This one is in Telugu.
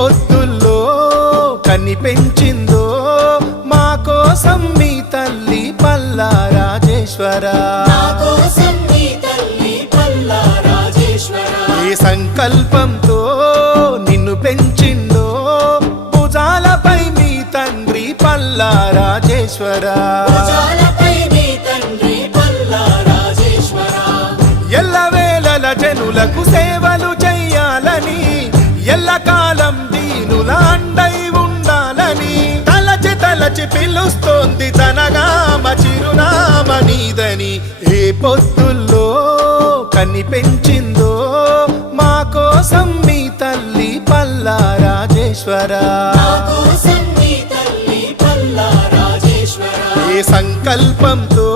పొద్దుల్లో కనిపెంచిందో మా కోసం మీ తల్లి పల్లా రాజేశ్వరా. ఏ సంకల్పంతో నిన్ను పెంచిందో భుజాలపై మీ తండ్రి పల్లా రాజేశ్వరా. ఎల్లవేళల జనులకు సేవలు చెయ్యాలని ఎల్లకాలం దీనుల అండై ఉండాలని తలచి తలచి పిలుస్తోంది జనగామ చిరునామ నీదని. ఏ పొద్దుల్లో కనిపెంచిందో మా కోసం మీ తల్లి పల్లా రాజేశ్వరా. ఏ సంకల్పంతో